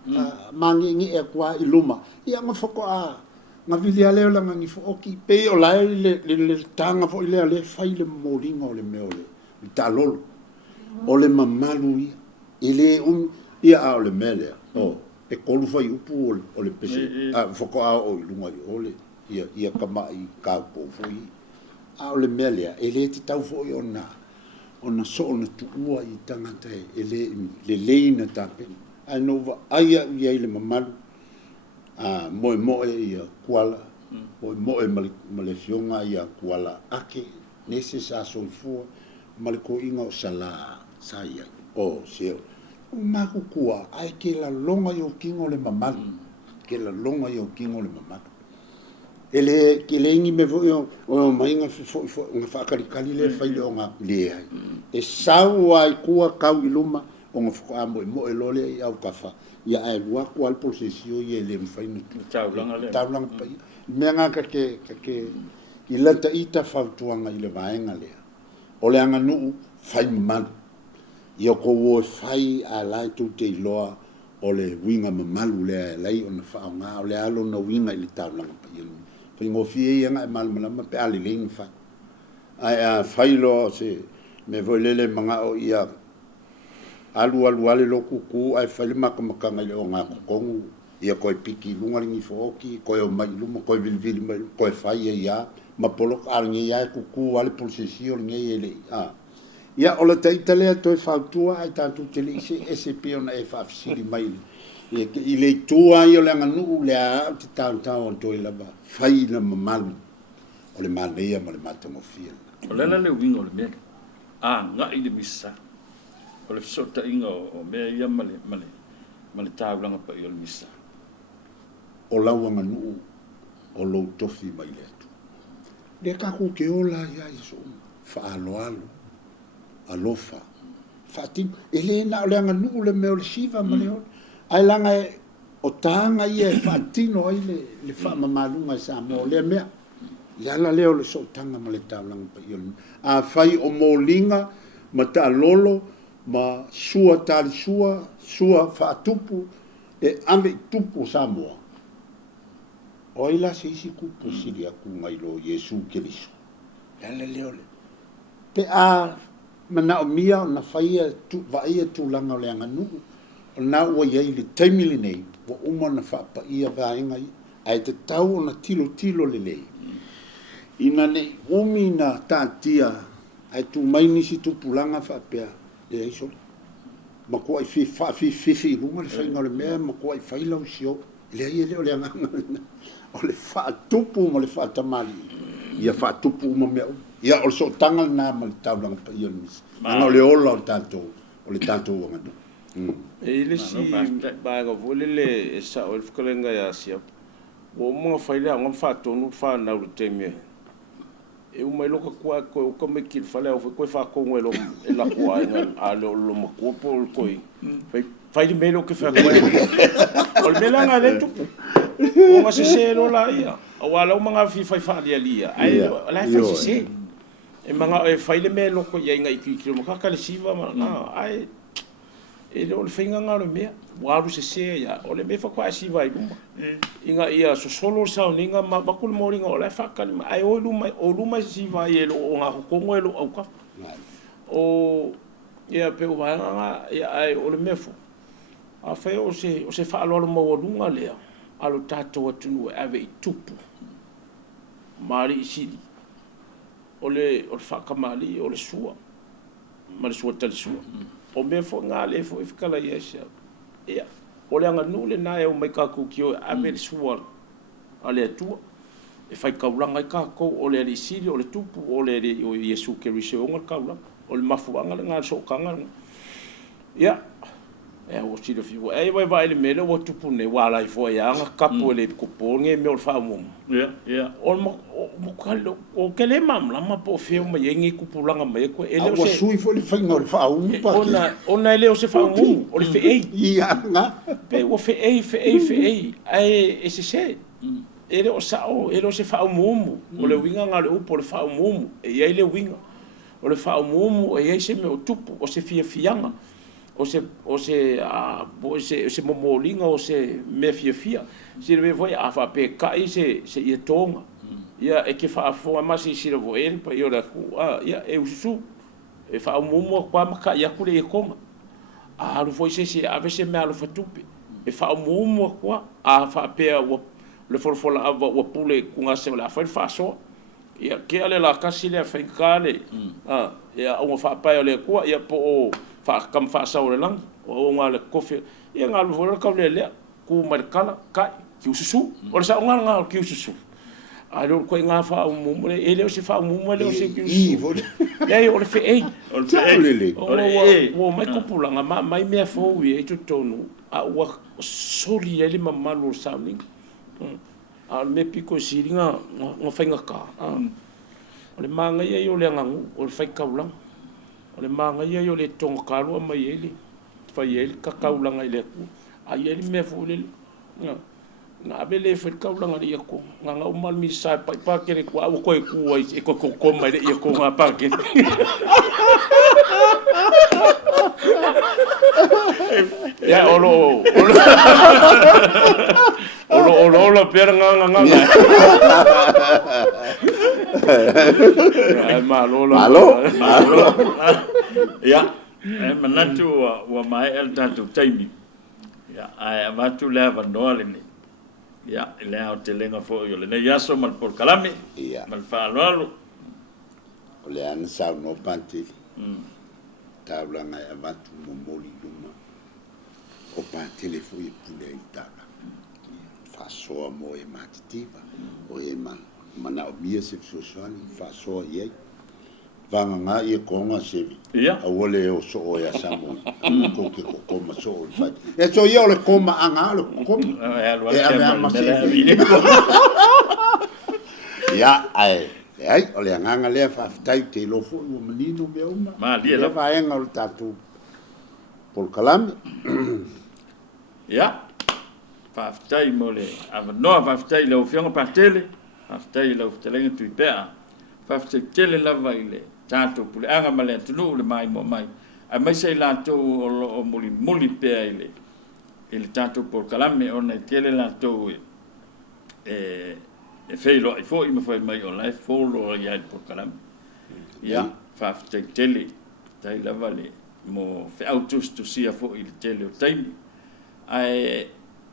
mangi ngi e kwa iluma ia nga foko a nga vilia leo la ngi fo oki pe o la le tanga fo ile le fa ile molinga o le meole talol o le mamalu ile ia a le mele e kolu fai upu o le pese foko a o ilunga o le ia kama I kaupo fui a o le mele ele te tau fo ona so ona tuua I tangata ele le leina tape a nova aia ia ile mamalu mo ia kuala mo male fionga ia kuala ake nese sa so fu male ko inga o sala saia o seo maku kua ai ke la longa yo kingo le mamalu ke la longa yo kingo le mamalu ele ke le ngi me o mainga fo nga fa kali le fa ile nga le ai e sau ai kua kau iluma o nga fo mo e lole au kafa ia ai lua kwal posesio ye le mfaina taulang pa me nga ke I lata ita fautuanga I le vaenga lea o le anga nuu fai mamalu ia ko wo fai a lai tu te loa o le winga mamalu le lai ona fa nga o le alo na winga I le taulang pa ia fai ngofie ia nga mal malama pe ali ling fa ai fai lo se me volele manga o ia alu ale lo kuku ai fai maka ngai o nga kongu ia ko piki lunga ringi foki ko o mai luma ko vilvili mai ko fai ia ma polo arngi ia kuku ale posesio ngai ele ia o le taitale to fautua ai tantu tele SCP ona e fa fsiri mai I le tua I o le nganu le a te tau to I lava fai na mamalu o le malea ma le matamofia o le winga o le mea nga I le misa o le sota inga o mea ia male taulanga pa I o le misa o laua nganu o lo tofi mai le atu le kaku ke ola ia iso fa alo alofa fatin ele na o le nganu le mea o le siva ma le ai langa o tanga ia fatino ai le fa mamalunga sa mo le mea le ala leo le so tanga ma le taulanga pa I a fai o molinga ma ta lolo ma sua tali sua fa tupu e ame tupu sa mo o ila se isi kupu siri aku ngai lo Yesu Keriso le leo le pe a mana o mia na faia tu vaia tu langa le nganu na ua ia I le taimili nei wa uma na whapa ia vaenga ai te tau na tilo le lei ina nei umi na tātia ai tu mai nisi tu pulanga whapea le aiso ma ko ai fifi lunga le whainga le mea ma ko ai whaila o sio le ai leo le anganga o le whaatupu ma le whaatamali ia whaatupu ma mea ia o le so tanga na ma le taulanga pa ia nisi anga o le ola o le tātou wanganu ele si baga volele sa o fkalenga ya sia o mo faile ngam fa tonu fa na lu teme e o mai loka kwa ko me kil fale o ko fa ko ngelo e la kwa a lo mo ko pol ko fai le melo ke fa ko o le melanga le tu o nga se lo la ia o wala o manga fi fai fa lia ai la fa se e manga e fai le melo ko ia ngai ki mo ka le siva na ai e le o le whainga ngā le mea, waru se ia, o le me whakua si vai luma. Inga ia so solo sao ninga ma bakul moringa o le whakali ma, ai o luma si vai e lo o ngā hokongo e lo au ka. O ia pe o vaanga ia ai o le mefo. A whai o se whaalolo mawarunga lea, alo tātou atunu e ave I tupu. Maari I siri. O le whakamali, o le sua. Ma le sua tali sua. O me fo ngā le fo ifkala yesha. Ia, o le anga nule na e o mai kako ki o ave le suar a le atua. E fai kauranga I kako o le ali siri o le tupu o le o Yesu ke rise o ngal kauranga. O le mafuanga le ngā so kanga. Ia, e o siri fiwa. E vai le mele o tupu ne wala I fo ia anga kapu le kuponge me o le whaamum. Ia. O mokalo, o kele mamla ma po feo ma yengi kupulanga ma eko. A o sui fo le whainga o le whaaungu pa ki. Ona ele o se whaungu, o le wheei. Ia nga. Pe o wheei. Ai e se. Ele o sao, ele o se whaumumu. O le winga ngā le upo, o le whaumumu. E iei le winga. O le whaumumu, e iei se me o tupu, o se fianga. O se momolinga, o se me fia. Se le voi a whape kai se ia tonga. Ia e ke whaafonga masi sira vo eri pa i ora ku. Ia e ususu. E whaumumu kwa maka ia kule e konga. A alu foi se ave se me alu fatupe. E whaumumu kwa a whapea le forfola ava ua pule kunga se la whai whaasoa. Ia ke ale la kasi lea whaikale. Ia o whaapea le kua. Ia po o whaakam whaasau le lang. O ngā le kofi. Ia ngā alu foi kau lea ku marikala kai ki ususu. O le sa o ngā ki ususu. Alo ko ngā whaumumu le ele o se whaumumu le o se ki ususu. Ia o le wheei. O le wheei. O mai kupulanga mai mea fōui e tu tonu. A ua sori ele mamalu o sauning. A me piko siri ngā whainga ka. O le manga ia o le angangu, o le whaikaulang. O le manga ia o le tonga karua mai ele. Whai ele kakaulanga I le ku. A ele mea fōui le. Nga abele e whaikaulanga le iako. Nga ngau malmi sai pai pākere kua. Awa koe kua e koe koma le iako ngā pākere. Ia olo pera nga. Malo. Ia, manatu wa mai el tatu taimi. Ia, ai amatu lea vanoa le ne. Ia, lea o te lenga fo yo le ne yaso mal por kalame. Ia. Mal whaaloalo. O le ana sau no pantili. Taulanga e avatu momoli luma. O pantili fo I pule I taka. Whasoa mo e matitiva. O e mana o mia se fsoani. Whasoa iei. Vanga ngā I konga sevi. Ia. A wole o so o ya samu. Ko ke koma so o fai. E so ia o le koma anga le koma. E ave ama sevi. Ia ai. Ai, o le anganga lea whaafitai te lofo ua manino mea uma. Ma lia la. Le vaenga o le tātou Paul Kalame. Ia. Whaafitai mo le. Avanoa whaafitai lau whionga pātele. Whaafitai lau whitalenga tui pēa. Whaafitai tele lava I le tātou pule anga ma le atunu le mai mo mai. A mai sei lātou o muli pēa I le tātou Paul Kalame ona I tele lātou e feilo I fo I mawhai mai o lai folo I ai Paul Kalame. Ia, whaafitai tele tai lava le mo whiautus tu sia fo I le tele o taimi. Ai,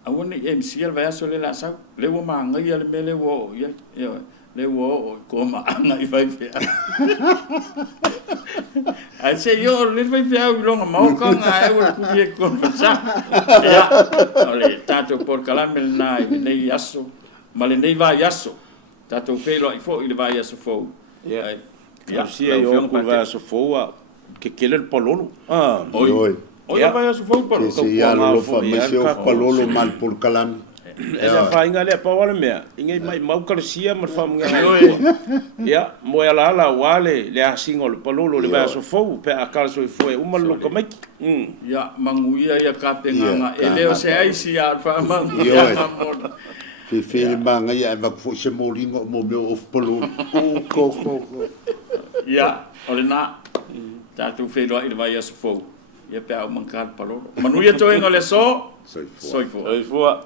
awane MC al vai aso le la sau, le wo maanga I le mele wo, ia, le wo o koma anga I vai fea. Ai se yo le vai fea I longa mauka nga e wo kubi e konversa. Ia, ole, tato Paul Kalame na I nei aso, ma le nei vai aso. Tato feilo I fo I le vai aso fo. Ia, sia I o ku vai aso fo a ke kele le pololo. Oi. Oia vai aso fo palo. Se ia lo fa me se o palolo mal Paul Kalame. Ela whainga lea pawale mea. Inge mai maukarasia ma whamunga. Ia, mo ala ala wale le asingo le palolo le bea so fau pe akala so foi uma loka mai. Ia manguia ia kapenganga e leo se aisi a whamang. Fe manga ia va fu se molingo mo me of polo. Ko. Ia, ole na. Tatu fe lo i vai so fau. Ia pe au mangkal palolo. Manuia toenga le so. Soifua.